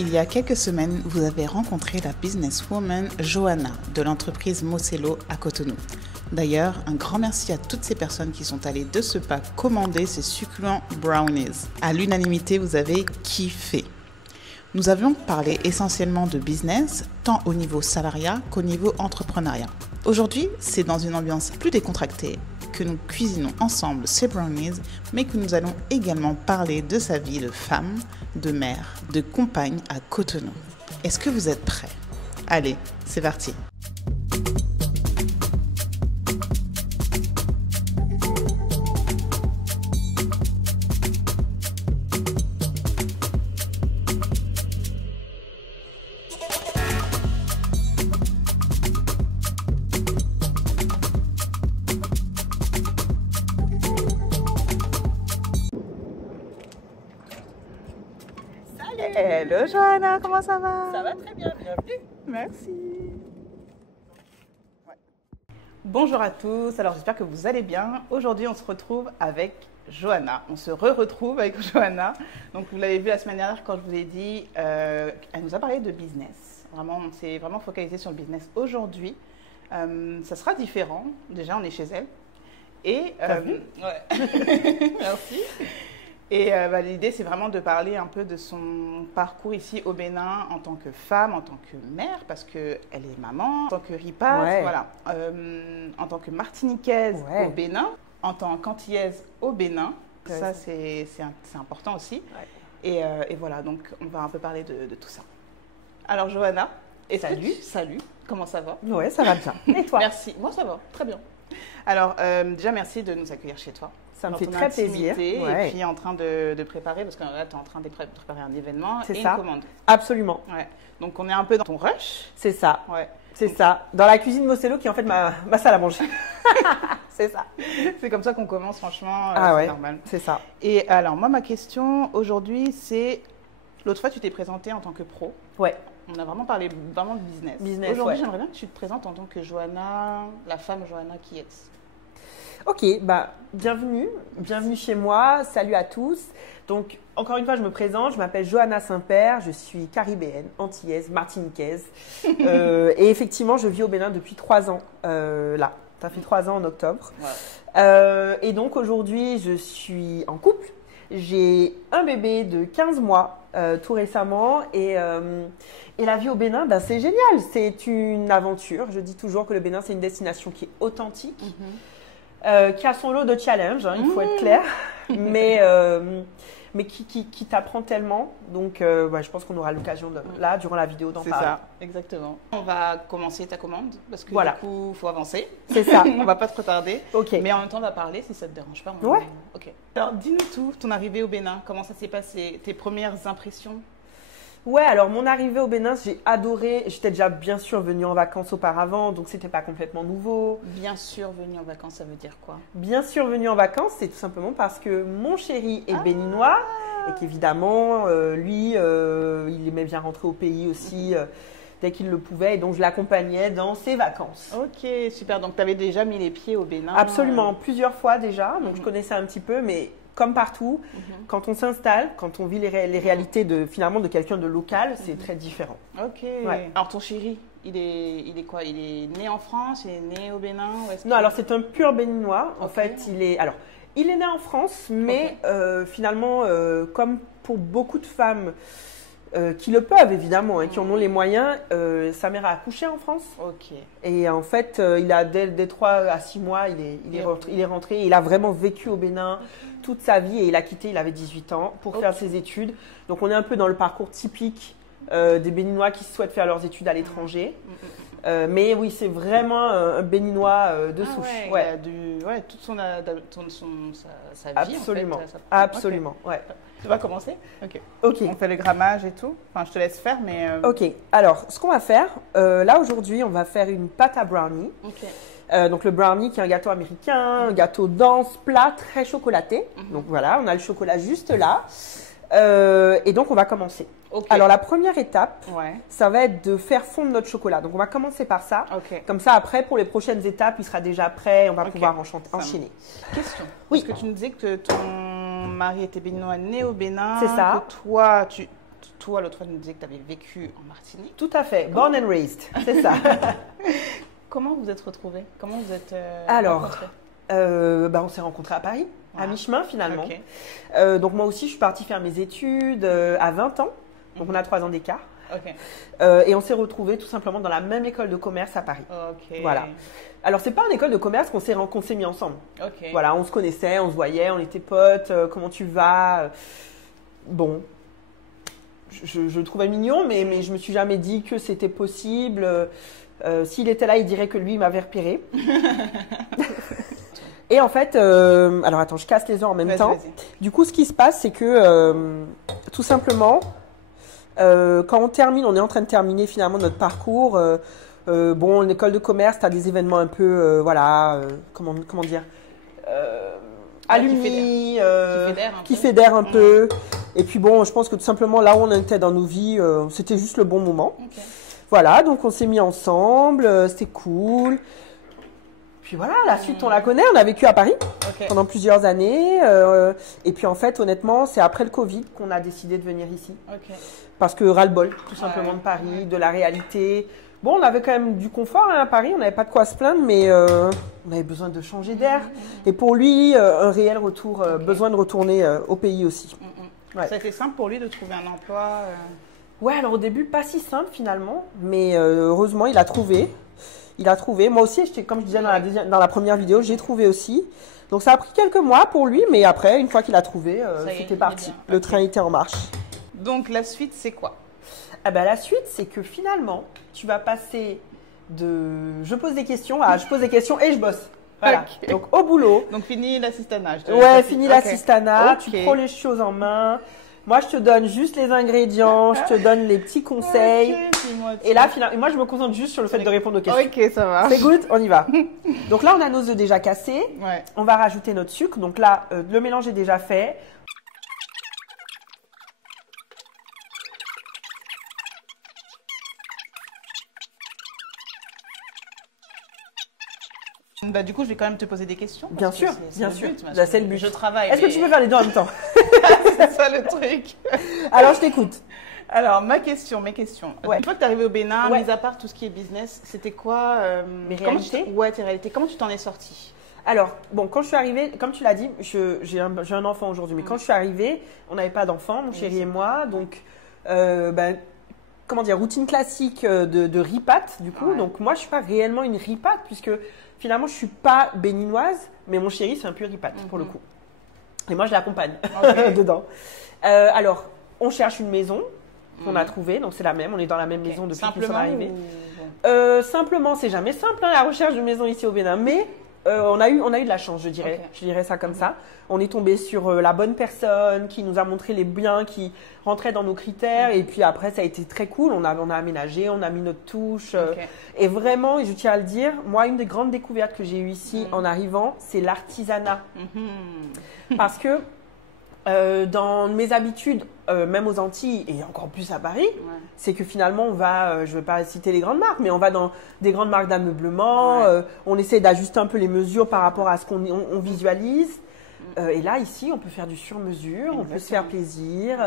Il y a quelques semaines, vous avez rencontré la businesswoman Johanna de l'entreprise Mocello à Cotonou. D'ailleurs, un grand merci à toutes ces personnes qui sont allées de ce pas commander ces succulents brownies. À l'unanimité, vous avez kiffé. Nous avions parlé essentiellement de business, tant au niveau salariat qu'au niveau entrepreneuriat. Aujourd'hui, c'est dans une ambiance plus décontractée que nous cuisinons ensemble ces brownies, mais que nous allons également parler de sa vie de femme, de mère, de compagne à Cotonou. Est-ce que vous êtes prêts? Allez, c'est parti! Hello Johanna, comment ça va? Ça va très bien, bienvenue. Merci. Bonjour à tous, alors j'espère que vous allez bien. Aujourd'hui on se retrouve avec Johanna, on se retrouve avec Johanna. Donc vous l'avez vu la semaine dernière quand je vous ai dit, elle nous a parlé de business. Vraiment, on s'est vraiment focalisé sur le business. Aujourd'hui, ça sera différent. Déjà on est chez elle. Et ouais. Merci. Et l'idée, c'est vraiment de parler un peu de son parcours ici au Bénin en tant que femme, en tant que mère, parce qu'elle est maman, en tant que ripasse, voilà, en tant que martiniquaise au Bénin, en tant qu'antillaise au Bénin. Ça, c'est important aussi. Ouais. Et voilà, donc on va un peu parler de tout ça. Alors, Johanna, salut, comment ça va? Ouais, ça va bien. Et toi? Merci, moi ça va, très bien. Alors, déjà, merci de nous accueillir chez toi. Ça me fait très plaisir. Et puis en train de préparer, parce que là, tu es en train de préparer un événement et une commande. Absolument. Ouais. Donc, on est un peu dans ton rush. C'est ça. Ouais. C'est ça. Dans la cuisine Mocello, qui est en fait ma salle à manger. C'est ça. C'est comme ça qu'on commence, franchement. C'est normal. C'est ça. Et alors, moi, ma question aujourd'hui, c'est... L'autre fois, tu t'es présentée en tant que pro. Ouais. On a vraiment parlé vraiment de business. Aujourd'hui, j'aimerais bien que tu te présentes en tant que Johanna, la femme Johanna qui est. Ok, bienvenue chez moi, salut à tous. Donc, encore une fois, je me présente, je m'appelle Johanna Saint-Père, je suis caribéenne, antillaise, martiniquaise. Et effectivement, je vis au Bénin depuis 3 ans, là. Ça fait 3 ans en octobre. Ouais. Et donc, aujourd'hui, je suis en couple. J'ai un bébé de 15 mois tout récemment et la vie au Bénin, c'est génial. C'est une aventure. Je dis toujours que le Bénin, c'est une destination qui est authentique. Qui a son lot de challenges, il faut être clair, mais qui t'apprend tellement. Donc, je pense qu'on aura l'occasion, là, durant la vidéo, d'en parler. C'est ça, exactement. On va commencer ta commande, parce que du coup, il faut avancer. C'est ça. On ne va pas te retarder. Ok. Mais en même temps, on va parler, si ça ne te dérange pas. Ouais. Ok. Alors, dis-nous tout, ton arrivée au Bénin, comment ça s'est passé, tes premières impressions? Ouais, alors mon arrivée au Bénin, j'ai adoré. J'étais déjà bien sûr venue en vacances auparavant, donc c'était pas complètement nouveau. Bien sûr venue en vacances, ça veut dire quoi? Bien sûr venue en vacances, c'est tout simplement parce que mon chéri est béninois et qu'évidemment, lui, il aimait bien rentrer au pays aussi dès qu'il le pouvait et donc je l'accompagnais dans ses vacances. Ok, super. Donc tu avais déjà mis les pieds au Bénin? Absolument, plusieurs fois déjà, donc je connaissais un petit peu, mais comme partout, quand on s'installe, quand on vit les réalités finalement de quelqu'un de local, c'est très différent. Ok. Ouais. Alors ton chéri, il est quoi? Il est né en France? Il est né au Bénin? Non, alors c'est un pur béninois. En fait, il est né en France, mais finalement, comme pour beaucoup de femmes qui le peuvent évidemment, qui en ont les moyens, sa mère a accouché en France. Ok. Et en fait, il a dès 3 à 6 mois, il est rentré. Il a vraiment vécu au Bénin toute sa vie et il a quitté, il avait 18 ans pour faire ses études. Donc on est un peu dans le parcours typique des Béninois qui souhaitent faire leurs études à l'étranger. Mais oui, c'est vraiment un Béninois de souche. Ouais. Il a toute sa vie. Absolument. En fait, Absolument. Okay. Ouais. Tu vas commencer? Ok. On fait le grammage et tout. Enfin, je te laisse faire, mais. Ok. Alors, ce qu'on va faire, là aujourd'hui, on va faire une pâte à brownie. Ok. Donc le brownie qui est un gâteau américain, un gâteau dense, plat, très chocolaté. Donc voilà, on a le chocolat juste là. Et donc on va commencer. Alors la première étape, ça va être de faire fondre notre chocolat. Donc on va commencer par ça. Comme ça après, pour les prochaines étapes, il sera déjà prêt. On va pouvoir enchaîner. Question. Oui. Parce que tu nous disais que ton mari était béninois, né au Bénin. C'est ça. Que toi, toi, l'autre fois, tu nous disais que tu avais vécu en Martinique. Tout à fait. Born and raised, c'est ça. Comment vous êtes retrouvés? Comment vous êtes Alors, rencontrés? on s'est rencontrés à Paris, à mi-chemin finalement. Ok. Donc moi aussi, je suis partie faire mes études à 20 ans. Donc on a 3 ans d'écart. Ok. Et on s'est retrouvés tout simplement dans la même école de commerce à Paris. Ok. Voilà. Alors, c'est pas en école de commerce qu'on s'est mis ensemble. Ok. Voilà, on se connaissait, on se voyait, on était potes, comment tu vas Bon, je le trouvais mignon, mais je me suis jamais dit que c'était possible. S'il était là, il dirait que lui, il m'avait repéré. Et en fait, alors attends, je casse les os en même temps. Vas-y. Du coup, ce qui se passe, c'est que tout simplement, quand on termine, on est en train de terminer finalement notre parcours. Bon, l'école de commerce, tu as des événements un peu, comment dire, alumni, qui fédèrent un peu. Et puis bon, je pense que tout simplement, là où on était dans nos vies, c'était juste le bon moment. Ok. Voilà, donc on s'est mis ensemble, c'était cool. Puis voilà, la suite, on la connaît, on a vécu à Paris pendant plusieurs années. Et puis en fait, honnêtement, c'est après le Covid qu'on a décidé de venir ici. Ok. Parce que ras-le-bol, tout simplement, de Paris, de la réalité. Bon, on avait quand même du confort à Paris, on n'avait pas de quoi se plaindre, mais on avait besoin de changer d'air. Et pour lui, un réel retour, besoin de retourner au pays aussi. Ouais. Ça a été simple pour lui de trouver un emploi Ouais, alors au début, pas si simple finalement, mais heureusement, il a trouvé. Il a trouvé. Moi aussi, comme je disais dans la première vidéo, j'ai trouvé aussi. Donc ça a pris quelques mois pour lui, mais après, une fois qu'il a trouvé, c'était parti. Le train était en marche. Donc la suite, c'est quoi? Ah ben, la suite, c'est que finalement, tu vas passer de je pose des questions à je pose des questions et je bosse. Voilà. Okay. Donc au boulot. Donc fini l'assistanat. Ouais, fini l'assistanat. Tu prends les choses en main. Moi, je te donne juste les ingrédients, je te donne les petits conseils. Et là, finalement, moi, je me concentre juste sur le fait de répondre aux questions. Ok, ça va. C'est good, on y va. Donc là, on a nos œufs déjà cassés. Ouais. On va rajouter notre sucre. Donc là, le mélange est déjà fait. Bah, du coup, je vais quand même te poser des questions. Bien sûr, bien sûr. C'est le but. Je travaille. Est-ce que tu peux faire les deux en même temps? C'est ça le truc. Alors, je t'écoute. Alors, mes questions. Ouais. Une fois que tu es arrivé au Bénin, mis à part tout ce qui est business, c'était quoi mes réalités? Tes réalités. Comment tu t'en es sortie? Alors, bon, quand je suis arrivée, comme tu l'as dit, j'ai un enfant aujourd'hui, mais quand je suis arrivée, on n'avait pas d'enfant, mon chéri et moi, donc, comment dire, routine classique de ripat, du coup. Ouais. Donc, moi, je ne suis pas réellement une ripat, puisque finalement, je ne suis pas béninoise, mais mon chéri, c'est un pur ripat, pour le coup. Et moi, je l'accompagne dedans. Alors, on cherche une maison qu'on a trouvée, donc c'est la même, on est dans la même maison depuis que nous sommes arrivés. Simplement, c'est jamais simple, hein, la recherche de maison ici au Bénin, mais on a eu de la chance, je dirais ça comme ça. On est tombé sur la bonne personne qui nous a montré les biens qui rentraient dans nos critères, et puis après, ça a été très cool. On a aménagé, on a mis notre touche. Et vraiment, et je tiens à le dire, moi, une des grandes découvertes que j'ai eues ici en arrivant, c'est l'artisanat. Parce que dans mes habitudes, même aux Antilles et encore plus à Paris, c'est que finalement on va, je ne vais pas citer les grandes marques, mais on va dans des grandes marques d'ameublement, on essaie d'ajuster un peu les mesures par rapport à ce qu'on visualise. Et là, ici, on peut faire du sur-mesure, on peut se faire plaisir,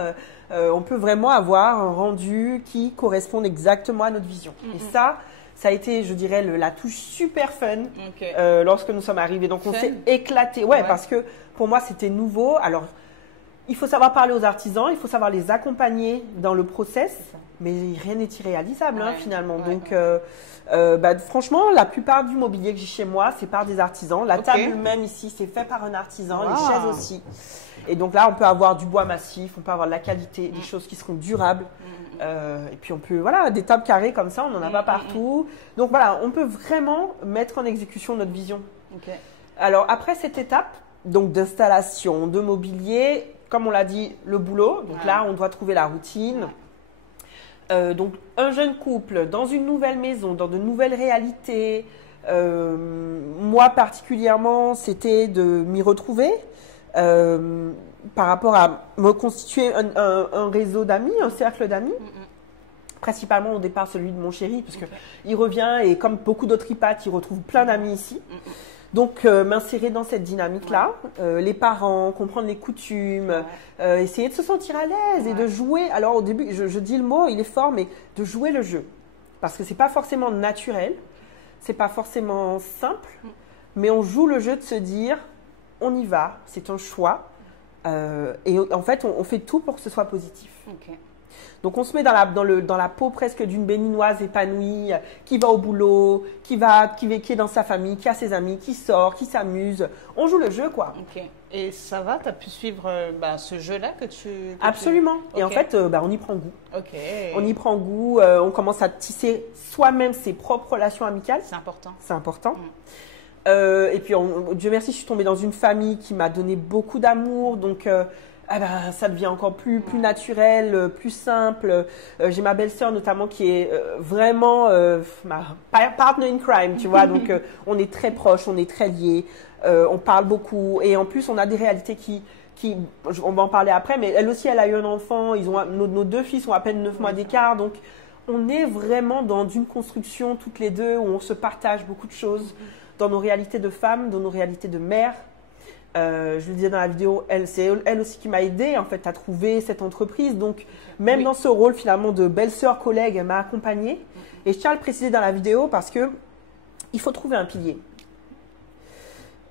on peut vraiment avoir un rendu qui corresponde exactement à notre vision. Et ça a été, je dirais, la touche super fun lorsque nous sommes arrivés. Donc, on s'est éclaté. Ouais, parce que pour moi, c'était nouveau. Alors, il faut savoir parler aux artisans, il faut savoir les accompagner dans le process, mais rien n'est irréalisable finalement. Donc, franchement, la plupart du mobilier que j'ai chez moi, c'est par des artisans. La table même ici, c'est fait par un artisan, les chaises aussi. Et donc là, on peut avoir du bois massif, on peut avoir de la qualité, des choses qui seront durables. Et puis on peut, voilà, des tables carrées comme ça, on n'en a pas partout. Donc voilà, on peut vraiment mettre en exécution notre vision. Alors après cette étape, donc d'installation, de mobilier, comme on l'a dit, le boulot. Donc là, on doit trouver la routine. Donc un jeune couple dans une nouvelle maison, dans de nouvelles réalités. Moi particulièrement, c'était de m'y retrouver. Par rapport à me constituer un réseau d'amis, un cercle d'amis, principalement au départ celui de mon chéri, parce qu'il revient et comme beaucoup d'autres ripates, il retrouve plein d'amis ici. Donc, m'insérer dans cette dynamique-là, les parents, comprendre les coutumes, essayer de se sentir à l'aise et de jouer. Alors, au début, je dis le mot, il est fort, mais de jouer le jeu. Parce que c'est pas forcément naturel, c'est pas forcément simple, mais on joue le jeu de se dire, on y va, c'est un choix. Et en fait, on fait tout pour que ce soit positif. Ok. Donc, on se met dans la peau presque d'une béninoise épanouie, qui va au boulot, qui est dans sa famille, qui a ses amis, qui sort, qui s'amuse. On joue le jeu, quoi. Ok. Et ça va, tu as pu suivre ce jeu-là que tu… Absolument. Ok. Et en fait, on y prend goût. Ok. On y prend goût, on commence à tisser soi-même ses propres relations amicales. C'est important. C'est important. Et puis, Dieu merci, je suis tombée dans une famille qui m'a donné beaucoup d'amour. Donc, ça devient encore plus naturel, plus simple. J'ai ma belle-sœur notamment qui est vraiment ma partner in crime, tu vois. Donc, on est très proches, on est très liés, on parle beaucoup. Et en plus, on a des réalités on va en parler après, mais elle aussi, elle a eu un enfant. Nos deux fils ont à peine 9 mois d'écart. Donc, on est vraiment dans une construction toutes les deux où on se partage beaucoup de choses dans nos réalités de femmes, dans nos réalités de mères. Je le disais dans la vidéo, c'est elle aussi qui m'a aidée en fait à trouver cette entreprise. Donc même dans ce rôle finalement de belle-sœur collègue, elle m'a accompagnée. Et je tiens à le préciser dans la vidéo parce que il faut trouver un pilier.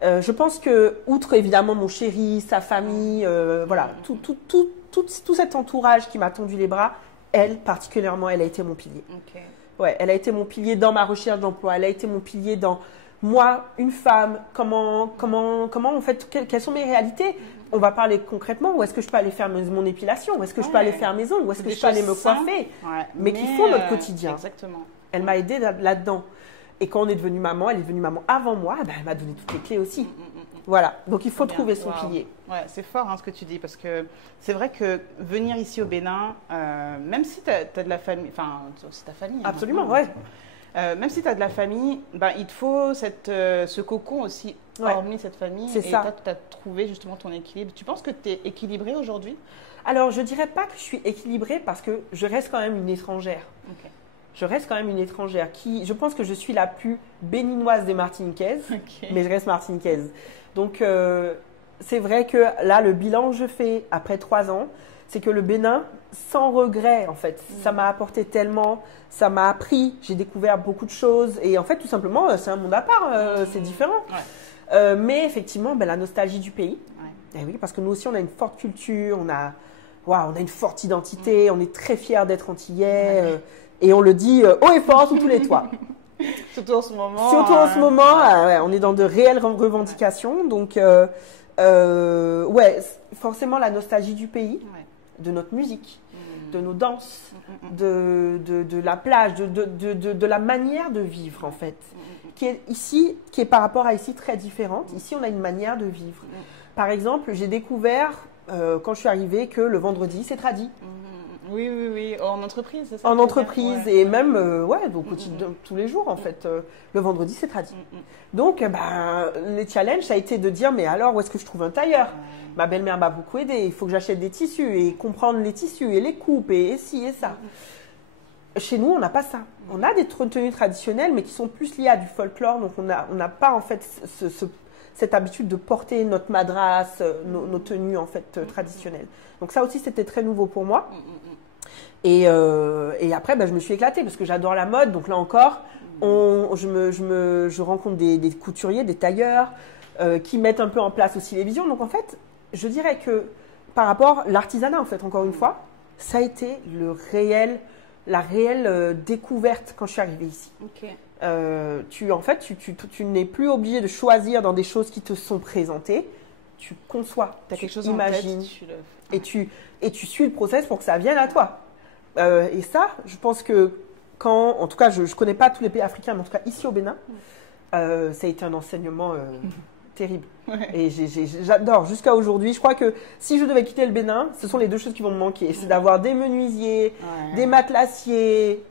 Je pense que outre évidemment mon chéri, sa famille, voilà, tout cet entourage qui m'a tendu les bras, elle particulièrement, elle a été mon pilier. Okay. Ouais, elle a été mon pilier dans ma recherche d'emploi. Elle a été mon pilier dans moi, une femme, comment en fait, quelles sont mes réalités? On va parler concrètement. Où est-ce que je peux aller faire mon épilation? Où est-ce que je peux aller faire mes ongles? Où est-ce que je peux aller me coiffer? Mais qui font notre quotidien. Exactement. Elle m'a aidée là-dedans. Et quand on est devenu maman, elle est devenue maman avant moi, elle m'a donné toutes les clés aussi. Voilà, donc il faut trouver son pilier. Ouais, c'est fort ce que tu dis, parce que c'est vrai que venir ici au Bénin, même si tu as de la famille, enfin, c'est ta famille. Absolument, ouais. Même si tu as de la famille, il te faut ce cocon aussi, hormis cette famille. C'est ça. Et tu as trouvé justement ton équilibre. Tu penses que tu es équilibrée aujourd'hui? Alors, je ne dirais pas que je suis équilibrée parce que je reste quand même une étrangère. Okay. Je reste quand même une étrangère je pense que je suis la plus béninoise des Martiniquaises, mais je reste martiniquaise. Donc, c'est vrai que là, le bilan que je fais après 3 ans, c'est que le Bénin, sans regret, en fait, ça m'a apporté tellement, ça m'a appris, j'ai découvert beaucoup de choses. Et en fait, tout simplement, c'est un monde à part, c'est différent. Ouais. Mais effectivement, la nostalgie du pays. Ouais. Et oui, parce que nous aussi, on a une forte culture, on a une forte identité, on est très fiers d'être antillais. Et on le dit haut et fort sous tous les toits. Surtout en ce moment. Surtout en ce moment, on est dans de réelles revendications. Donc, forcément la nostalgie du pays, de notre musique, de nos danses, de la plage, de la manière de vivre en fait, qui est par rapport à ici très différente. Ici, on a une manière de vivre. Par exemple, j'ai découvert quand je suis arrivée que le vendredi, c'est tradit. Oui. En entreprise, c'est ça? En entreprise et même au quotidien, tous les jours en fait. Le vendredi, c'est tradit. Donc, le challenge, ça a été de dire, mais alors, où est-ce que je trouve un tailleur? Ma belle-mère m'a beaucoup aidée. Il faut que j'achète des tissus et comprendre les tissus et les coupes et ci et ça. Chez nous, on n'a pas ça. On a des tenues traditionnelles, mais qui sont plus liées à du folklore. Donc, on n'a pas en fait cette habitude de porter notre madras, nos tenues en fait traditionnelles. Donc, ça aussi, c'était très nouveau pour moi. Et après, je me suis éclatée parce que j'adore la mode. Donc là encore, je rencontre des couturiers, des tailleurs qui mettent un peu en place aussi les visions. Donc en fait, je dirais que par rapport à l'artisanat, en fait, encore une fois, ça a été la réelle découverte quand je suis arrivée ici. Okay. Tu n'es plus obligé de choisir dans des choses qui te sont présentées. Tu conçois, tu imagines et tu suis le process pour que ça vienne à toi. Et ça, je pense que en tout cas, je ne connais pas tous les pays africains, mais en tout cas ici au Bénin, ça a été un enseignement terrible. Ouais. Et j'adore jusqu'à aujourd'hui. Je crois que si je devais quitter le Bénin, ce sont les 2 choses qui vont me manquer. C'est d'avoir des menuisiers, des matelassiers,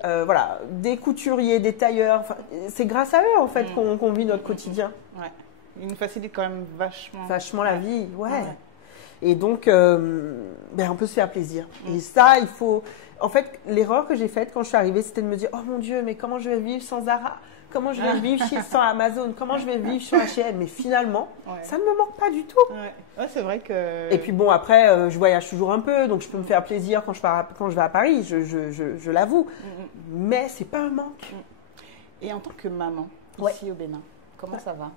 des couturiers, des tailleurs. Enfin, c'est grâce à eux en fait qu'on vit notre quotidien. Ouais. Ils nous facilitent quand même vachement. Vachement la vie, ouais. Et donc, on peut se faire plaisir. Et ça, il faut… en fait, l'erreur que j'ai faite quand je suis arrivée, c'était de me dire « Oh mon Dieu, mais comment je vais vivre sans Zara ? Comment je vais vivre sans Amazon ? Comment je vais vivre sans H&M ?» Mais finalement, ça ne me manque pas du tout. Ouais, c'est vrai que… Et puis bon, après, je voyage toujours un peu, donc je peux me faire plaisir quand je vais à Paris, je l'avoue. Mais c'est pas un manque. Et en tant que maman, ici au Bénin, comment ça va?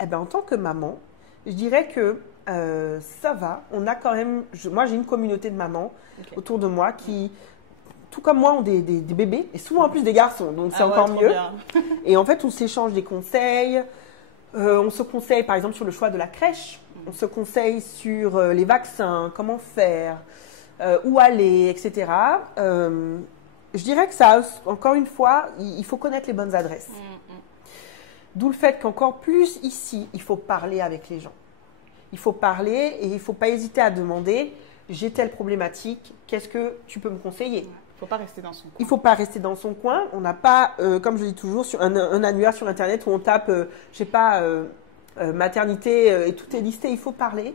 Eh ben, en tant que maman, je dirais que ça va. On a quand même… Moi, j'ai une communauté de mamans autour de moi qui… tout comme moi, ont des bébés, et souvent en plus des garçons, donc c'est encore mieux. Et en fait, on s'échange des conseils. On se conseille par exemple sur le choix de la crèche, on se conseille sur les vaccins, comment faire, où aller, etc. Je dirais que ça, encore une fois, il faut connaître les bonnes adresses. D'où le fait qu'encore plus ici, il faut parler avec les gens. Il faut parler et il ne faut pas hésiter à demander « j'ai telle problématique, qu'est-ce que tu peux me conseiller ?» Il ne faut pas rester dans son coin. Il ne faut pas rester dans son coin. On n'a pas, comme je dis toujours, sur un annuaire sur Internet où on tape, je sais pas, maternité et tout est listé. Il faut parler.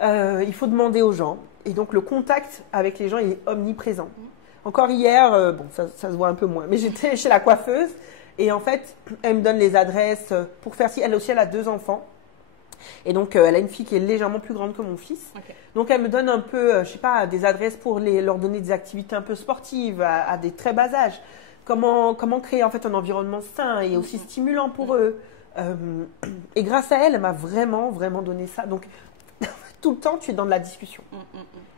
Il faut demander aux gens. Et donc, le contact avec les gens, il est omniprésent. Encore hier, bon, ça se voit un peu moins, mais j'étais chez la coiffeuse et en fait, elle me donne les adresses pour faire si. Elle aussi, elle a 2 enfants. Et donc, elle a une fille qui est légèrement plus grande que mon fils. Donc, elle me donne un peu, je sais pas, des adresses pour leur donner des activités un peu sportives à des très bas âges. Comment créer en fait un environnement sain et aussi stimulant pour eux. Et grâce à elle, elle m'a vraiment, vraiment donné ça. Donc, tout le temps, tu es dans de la discussion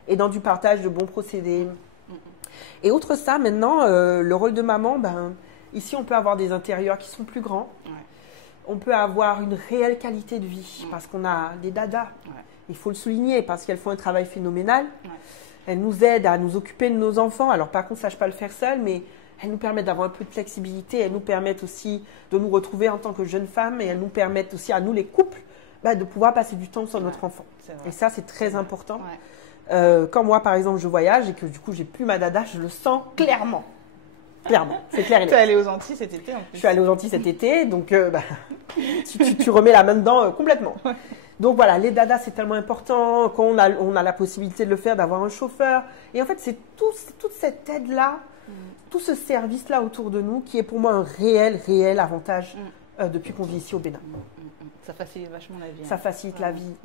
et dans du partage de bons procédés. Et outre ça, maintenant, le rôle de maman, ici, on peut avoir des intérieurs qui sont plus grands. On peut avoir une réelle qualité de vie parce qu'on a des dadas. Il faut le souligner parce qu'elles font un travail phénoménal. Elles nous aident à nous occuper de nos enfants. Alors, par contre, ça, je ne sais pas le faire seule, mais elles nous permettent d'avoir un peu de flexibilité. Elles nous permettent aussi de nous retrouver en tant que jeunes femmes et elles nous permettent aussi à nous, les couples, de pouvoir passer du temps sur notre enfant. Et ça, c'est très important. Quand moi, par exemple, je voyage et que du coup, j'ai plus ma dada, je le sens clairement. Clairement, c'est clair et net. Tu es allée aux Antilles cet été en plus. Je suis allée aux Antilles cet été, donc tu remets la main dedans complètement. Donc voilà, les dadas, c'est tellement important. Quand on a la possibilité de le faire, d'avoir un chauffeur. Et en fait, c'est toute cette aide-là, tout ce service-là autour de nous qui est pour moi un réel avantage depuis qu'on vit ici au Bénin. Ça facilite vachement la vie. Ça facilite la vie.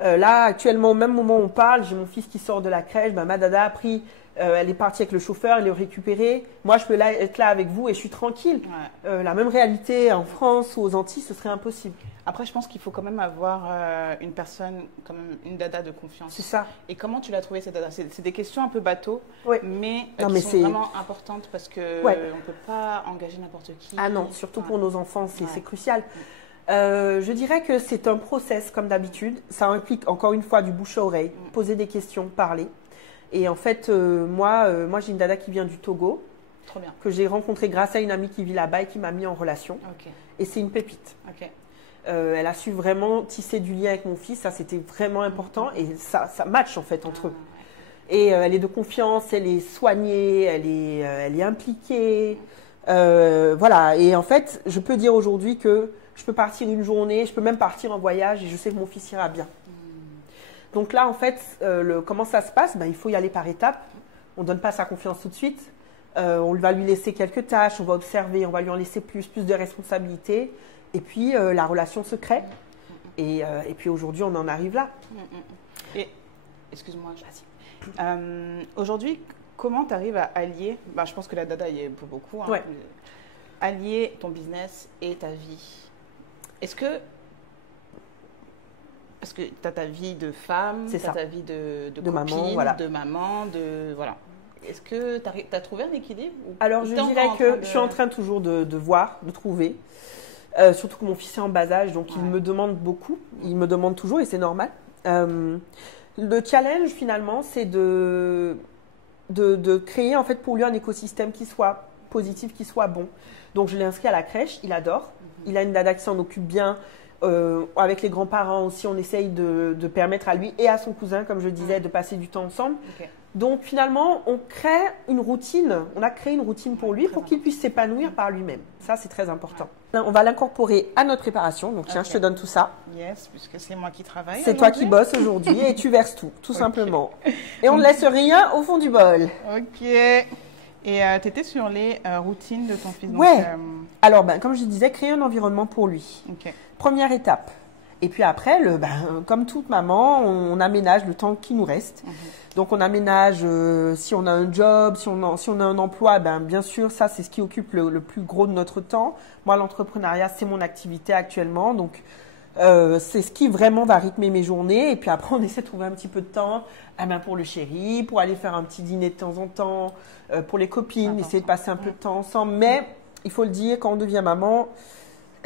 Là, actuellement, au même moment où on parle, j'ai mon fils qui sort de la crèche. Ma dada a pris, elle est partie avec le chauffeur, elle est récupérée. Moi, je peux être là avec vous et je suis tranquille. La même réalité en France ou aux Antilles, ce serait impossible. Après, je pense qu'il faut quand même avoir une personne, comme une dada de confiance. C'est ça. Et comment tu l'as trouvée cette dada? C'est des questions un peu bateau, mais qui sont vraiment importantes parce qu'on ne peut pas engager n'importe qui. Ah non, surtout pour nos enfants, c'est crucial. Je dirais que c'est un process comme d'habitude. Ça implique encore une fois du bouche à oreille, poser des questions, parler. Et en fait, moi j'ai une dada qui vient du Togo, que j'ai rencontrée grâce à une amie qui vit là-bas et qui m'a mis en relation. Et c'est une pépite. Elle a su vraiment tisser du lien avec mon fils, ça c'était vraiment important et ça match en fait entre eux. Et elle est de confiance, elle est soignée, elle est impliquée. Voilà, et en fait, je peux dire aujourd'hui que je peux partir une journée, je peux même partir en voyage et je sais que mon fils ira bien. Donc là, en fait, comment ça se passe? Il faut y aller par étapes. On ne donne pas sa confiance tout de suite. On va lui laisser quelques tâches, on va observer, on va lui en laisser plus de responsabilités. Et puis, la relation se crée. Et puis, aujourd'hui, on en arrive là. Et, excuse-moi, aujourd'hui, comment tu arrives à allier, je pense que la dada y est beaucoup, allier ton business et ta vie? Est-ce que, parce que tu as ta vie de femme, tu as ta vie de copine, maman, de maman, voilà. Est-ce que tu as trouvé un équilibre? Alors, je dirais que je suis en train toujours de voir, de trouver. Surtout que mon fils est en bas âge, donc il me demande beaucoup. Il me demande toujours et c'est normal. Le challenge, finalement, c'est de créer en fait pour lui un écosystème qui soit positif, qui soit bon. Donc, je l'ai inscrit à la crèche, il adore. Il a une dada qui s'en occupe bien. Avec les grands-parents aussi, on essaye de permettre à lui et à son cousin, comme je disais, de passer du temps ensemble. Donc, finalement, on a créé une routine pour lui pour qu'il puisse s'épanouir par lui-même. Ça, c'est très important. On va l'incorporer à notre préparation. Donc, tiens, Ok. je te donne tout ça. Yes, puisque c'est moi qui travaille. C'est toi qui aujourd'hui. bosses aujourd'hui et tu verses tout Ok. simplement. Et on ne laisse rien au fond du bol. Ok. Et tu étais sur les routines de ton fils. Donc, Ouais. Alors, comme je disais, créer un environnement pour lui. ok. Première étape. Et puis après, comme toute maman, on aménage le temps qui nous reste. Mhm. Donc, on aménage si on a un job, si on a un emploi, bien sûr, ça, c'est ce qui occupe le plus gros de notre temps. Moi, l'entrepreneuriat, c'est mon activité actuellement. Donc, c'est ce qui vraiment va rythmer mes journées. Et puis après, on essaie de trouver un petit peu de temps pour le chéri, pour aller faire un petit dîner de temps en temps, pour les copines, Important. essayer de passer un peu de temps ensemble. Mais, il faut le dire, quand on devient maman,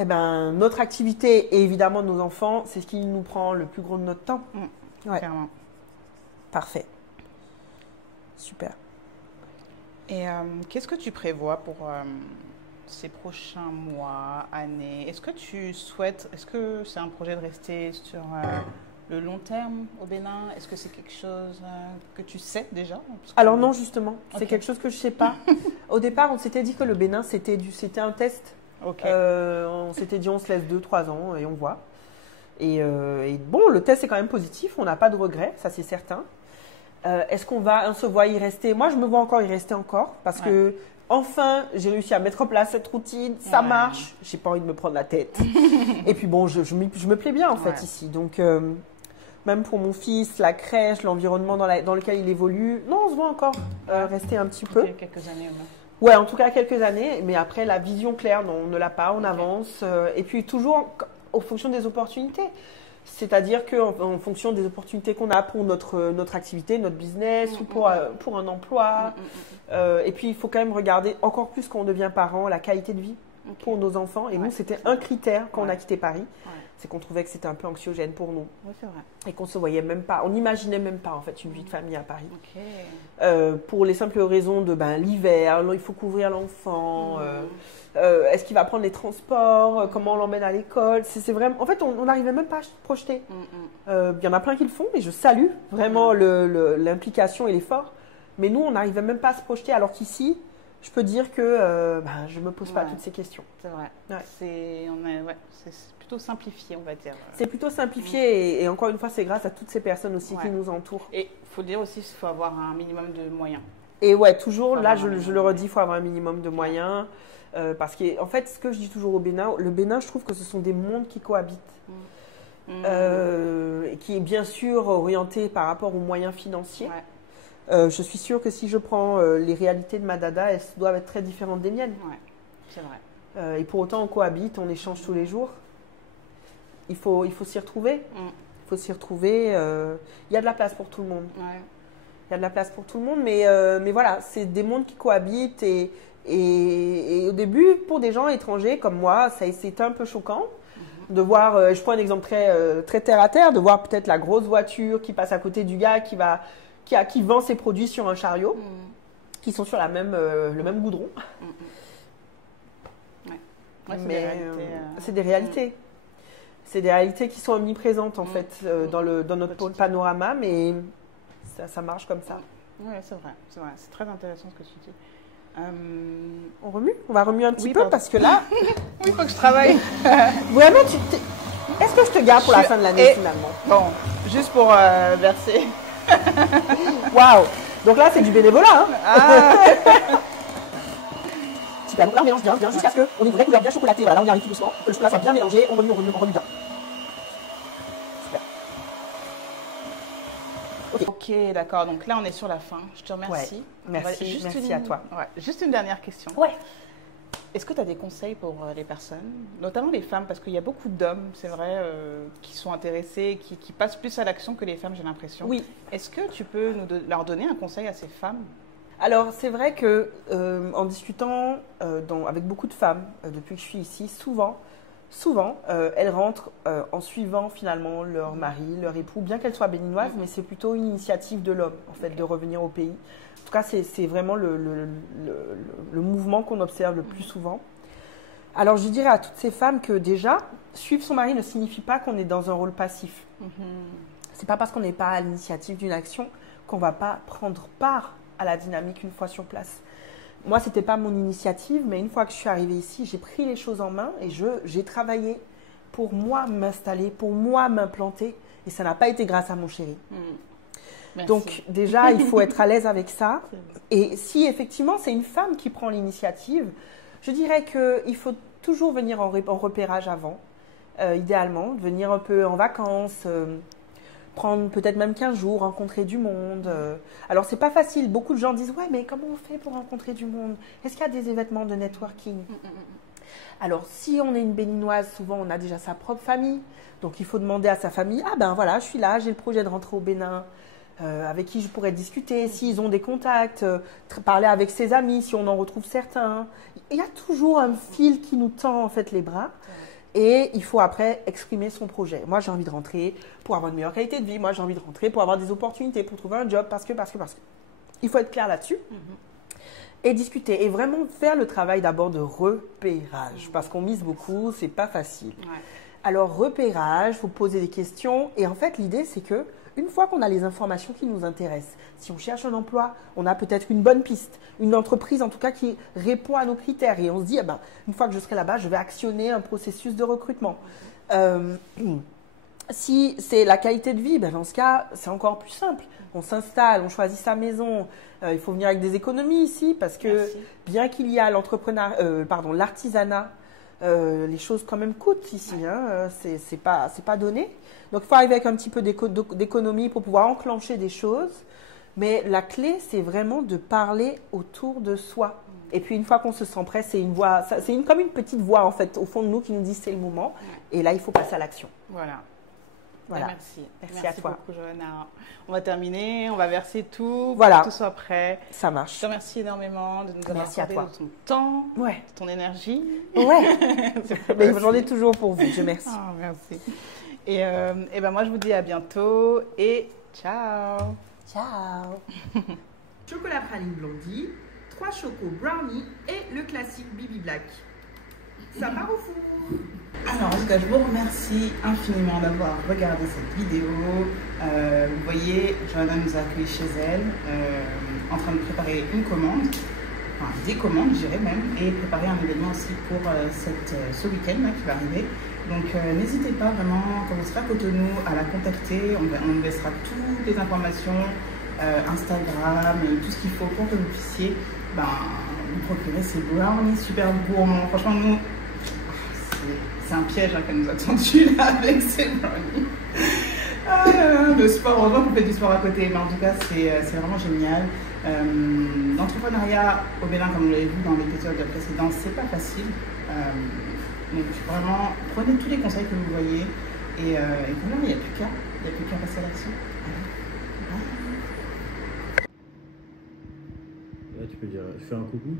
notre activité et évidemment nos enfants, c'est ce qui nous prend le plus gros de notre temps. Ouais. Clairement. Parfait. Super. Et qu'est-ce que tu prévois pour ces prochains mois, années? Est-ce que c'est un projet de rester sur le long terme au Bénin? Est-ce que c'est quelque chose que tu sais déjà? Parce que- Alors non, justement, c'est Ok. quelque chose que je ne sais pas. Au départ, on s'était dit que le Bénin, c'était un test. Ok. On s'était dit on se laisse 2-3 ans et on voit. Et bon, le test est quand même positif, on n'a pas de regrets, ça c'est certain. Est-ce on se voit y rester? Moi, je me vois encore y rester encore parce que enfin, j'ai réussi à mettre en place cette routine, ça Ouais. marche. J'ai pas envie de me prendre la tête. Et puis bon, je me plais bien en fait Ouais. ici. Donc même pour mon fils, la crèche, l'environnement dans lequel il évolue, non, on se voit encore rester un petit peu. Ok, quelques années au moins. Ouais, en tout cas quelques années, mais après la vision claire, non, on ne l'a pas, on avance. Et puis toujours en fonction des opportunités. C'est-à-dire qu'en fonction des opportunités qu'on a pour notre activité, notre business ou pour un emploi. Et puis il faut quand même regarder encore plus quand on devient parent, la qualité de vie Ok. pour nos enfants. Et Ouais. nous, c'était un critère quand on a Ouais. quitté Paris. Ouais. C'est qu'on trouvait que c'était un peu anxiogène pour nous. Oui, c'est vrai. Et qu'on se voyait même pas, on n'imaginait même pas en fait une vie de famille à Paris. Ok. Pour les simples raisons de l'hiver, il faut couvrir l'enfant, est-ce qu'il va prendre les transports, comment on l'emmène à l'école. C'est vraiment, en fait, on n'arrivait même pas à se projeter. Il y en a plein qui le font, mais je salue vraiment l'implication et l'effort. Mais nous, on n'arrivait même pas à se projeter, alors qu'ici, je peux dire que je ne me pose pas Ouais. toutes ces questions. C'est vrai. Ouais. C'est plutôt simplifié, on va dire. C'est plutôt simplifié et encore une fois, c'est grâce à toutes ces personnes aussi Ouais. qui nous entourent. Et il faut dire aussi qu'il faut avoir un minimum de moyens. Et ouais, toujours, Faut là, avoir un je minimum. le redis, il faut avoir un minimum de moyens. Parce qu'en fait, ce que je dis toujours au Bénin, le Bénin, je trouve que ce sont des mondes qui cohabitent. Et qui est bien sûr orienté par rapport aux moyens financiers. Ouais. Je suis sûre que si je prends les réalités de ma dada, elles doivent être très différentes des miennes. Ouais, c'est vrai. Et pour autant, on cohabite, on échange tous les jours. Il faut s'y retrouver. Il faut s'y retrouver. Il y a de la place pour tout le monde. Ouais. Il y a de la place pour tout le monde, mais voilà, c'est des mondes qui cohabitent et au début, pour des gens étrangers comme moi, c'était un peu choquant de voir, je prends un exemple très terre à terre, de voir peut-être la grosse voiture qui passe à côté du gars qui vend ses produits sur un chariot, qui sont sur le même goudron. Ouais, c'est Mais, des réalités. c'est des réalités. C'est des réalités qui sont omniprésentes en fait dans notre panorama, mais ça marche comme ça. Oui, c'est vrai. C'est très intéressant ce que tu dis. On remue? On va remuer un petit Oui, peu pardon. parce que là, Oui, il faut que je travaille. vraiment, est-ce que je te garde pour la Je- fin de l'année et- finalement? Bon, juste pour verser. Waouh! Donc là, c'est du bénévolat. Hein? Ah, Super, donc là, on mélange bien jusqu'à ce qu'on ait une vraie couleur bien chocolatée. Voilà, là, on y arrive tout doucement. Que le chocolat soit bien mélangé. On remue bien. Super. ok, d'accord. Donc là, on est sur la fin. Je te remercie. Ouais, merci, On va- juste merci à toi. Ouais, juste une dernière question. Ouais. Est-ce que tu as des conseils pour les personnes, notamment les femmes, parce qu'il y a beaucoup d'hommes, c'est vrai, qui sont intéressés, qui passent plus à l'action que les femmes, j'ai l'impression. Oui. Est-ce que tu peux leur donner un conseil à ces femmes? Alors, c'est vrai que en discutant avec beaucoup de femmes depuis que je suis ici, souvent, elles rentrent en suivant finalement leur mari, leur époux, bien qu'elles soient béninoises, mais c'est plutôt une initiative de l'homme, en fait, de revenir au pays. En tout cas, c'est vraiment le mouvement qu'on observe le plus souvent. Alors, je dirais à toutes ces femmes que déjà, suivre son mari ne signifie pas qu'on est dans un rôle passif. C'est pas parce qu'on n'est pas à l'initiative d'une action qu'on va pas prendre part à la dynamique une fois sur place. moi, ce n'était pas mon initiative, mais une fois que je suis arrivée ici, j'ai pris les choses en main et j'ai travaillé pour moi m'installer, pour moi m'implanter. Et ça n'a pas été grâce à mon chéri. Merci. Donc déjà, il faut être à l'aise avec ça. Et si effectivement c'est une femme qui prend l'initiative, je dirais qu'il faut toujours venir en repérage avant, idéalement, venir un peu en vacances, prendre peut-être même 15 jours, rencontrer du monde. Alors c'est pas facile, beaucoup de gens disent « Ouais, mais comment on fait pour rencontrer du monde? Est-ce qu'il y a des événements de networking ?» Alors si on est une béninoise, souvent on a déjà sa propre famille, donc il faut demander à sa famille « Ah ben voilà, je suis là, j'ai le projet de rentrer au Bénin. » avec qui je pourrais discuter, s'ils ont des contacts, parler avec ses amis, si on en retrouve certains. Il y a toujours un fil qui nous tend en fait les bras et il faut après exprimer son projet. Moi, j'ai envie de rentrer pour avoir une meilleure qualité de vie. Moi, j'ai envie de rentrer pour avoir des opportunités, pour trouver un job, parce que. Il faut être clair là-dessus et discuter et vraiment faire le travail d'abord de repérage parce qu'on mise beaucoup, c'est pas facile. Ouais. Alors, repérage, vous posez des questions et en fait, l'idée, c'est que une fois qu'on a les informations qui nous intéressent, si on cherche un emploi, on a peut-être une bonne piste, une entreprise en tout cas qui répond à nos critères et on se dit, eh ben, une fois que je serai là-bas, je vais actionner un processus de recrutement. Si c'est la qualité de vie, ben dans ce cas, c'est encore plus simple. On s'installe, on choisit sa maison. Il faut venir avec des économies ici parce que bien qu'il y a l'artisanat, les choses quand même coûtent ici. Hein, c'est pas donné. Donc, il faut arriver avec un petit peu d'économie pour pouvoir enclencher des choses. Mais la clé, c'est vraiment de parler autour de soi. Et puis, une fois qu'on se sent prêt, c'est une voix, comme une petite voix, en fait, au fond de nous qui nous dit c'est le moment. Et là, il faut passer à l'action. Voilà. Merci. Merci à toi. Beaucoup, Johanna. On va terminer, on va verser tout, voilà. pour que tout soit prêt. Ça marche. Je te remercie énormément de nous avoir accordé de ton temps, de ton énergie. Ouais. Mais j'en ai toujours pour vous. Je merci. Oh, merci. Et ben moi, je vous dis à bientôt et ciao. Ciao. Chocolat praline blondie, 3 chocos brownie et le classique Bibi Black. Ça part au four. Alors, en tout cas, je vous remercie infiniment d'avoir regardé cette vidéo. Vous voyez, Johanna nous a accueillis chez elle, en train de préparer une commande, enfin des commandes, je dirais même, et préparer un événement aussi pour ce week-end qui va arriver. Donc, n'hésitez pas vraiment, quand vous serez à Cotonou, à la contacter. On vous laissera toutes les informations, Instagram et tout ce qu'il faut pour que vous puissiez vous procurer ces brownies super gourmands. Franchement, nous, c'est un piège qu'elle nous a tendu là avec ces brownies. Le sport, heureusement qu'on fait du sport à côté, mais en tout cas, c'est vraiment génial. L'entrepreneuriat au Bénin, comme vous l'avez vu dans l'épisode précédent, c'est pas facile. Donc vraiment, prenez tous les conseils que vous voyez et voilà, il n'y a plus qu'à passer à l'action. Là, tu peux dire, je fais un coucou.